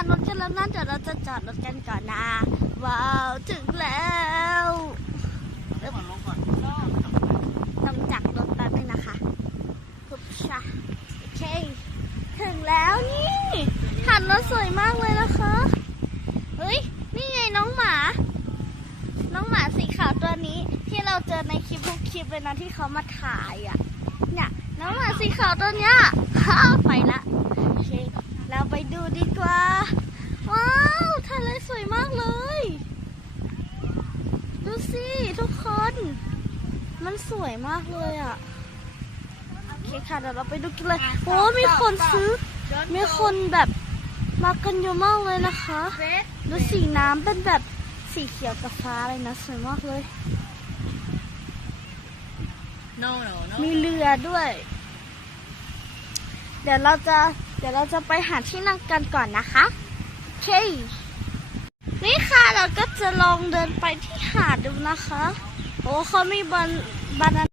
านรถกันแล้วนั่นจะเราจะจอดรถกันก่อนนะ ว้าว ถึงแล้วเริ่มลงต้องจักรถแป๊บนึงนะคะปุ๊บชะโอเค ถึงแล้วนี่หันรถสวยมากเลยนะคะ เฮ้ย นี่ไงน้องหมา น้องหมาสีขาวตัวนี้ ที่เราเจอในคลิปทุกคลิปเลยนะที่เขามาถ่ายอะ เนี่ย น้องหมาสีขาวตัวเนี้ยไปละโอเคเราไปดูดีกว่า สิทุกคน มันสวยมากเลยอะ โอเคค่ะเดี๋ยวเราไปดูกันเลย โอ้มีคนซื้อ มีคนแบบมากันเยอะมากเลยนะคะ ดูสีน้ำเป็นแบบสีเขียวกับฟ้าเลยนะสวยมากเลย no no no มีเรือด้วย เดี๋ยวเราจะ เดี๋ยวเราจะไปหาที่นั่งกันก่อนนะคะ โอเค นี่ค่ะเราก็จะลองเดินไปที่หาดดูนะคะ โอ้เขามีบันบานา